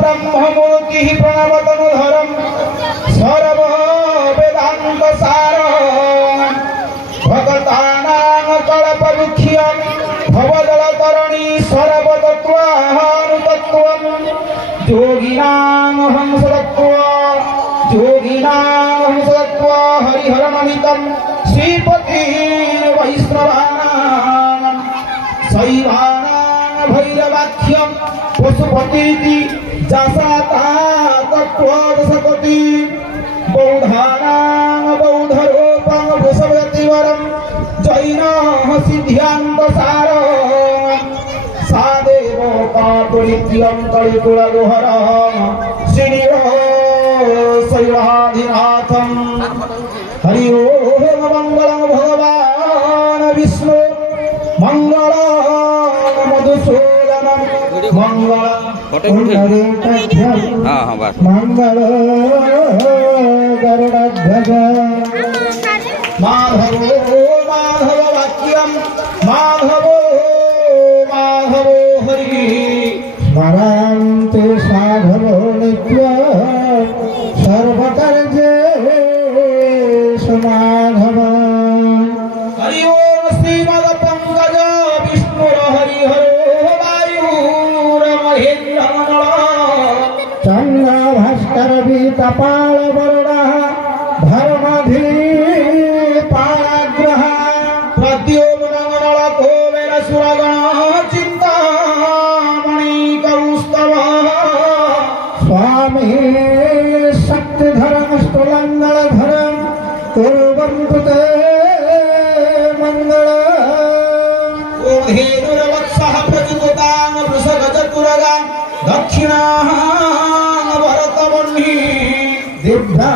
ब्रह्ममूर्ति प्रणवतनुधरम सर्व वेदांत सार भगतानां कल्पवृक्षं भवदलतरणी सर्वतत्त्वानुतत्त्वं योगिनां हंसतत्त्व हरिहरमहितं श्रीपति वैष्णवानां शैवानां भैरवाख्यं पशुपतीति जसाता तत्त्वदशकोटि बौद्धानां बौद्धरूपं वृषभयतिवरं जैनः सिद्ध्यान्तसार सादेव पातुलित्यं कलिकुलगुहरः श्रीनिवासैवाधिनाथं हरि ओम मंगलं भगवान् विष्णु मंगलं मधुसूदनं मंगलं मंगल गरुडध्वज माधवो वाक्यं माधवो हरि स्मरन्ति साधवो नित्यं सर्वकर्येषु माधव हरि ओम श्रीमदपङ्कज विष्णुर्हरिहरो वायुरमहेन्द्रमण्डल चन्द्रभास्कर कपाल वरुणः धर्मधीपाग्रह प्रद्युम्नमण्डल कुबेर सुरगण चिन्तामणि कौस्तवः स्वामी शक्तिधरं स्थूलङ्गलधरं कुर्वन्तु ते मङ्गलम् ॐ धेनुर्वत्सः प्रचुतां वृषभचतुरगां दक्षिणाः भरतवह्निः दिव्या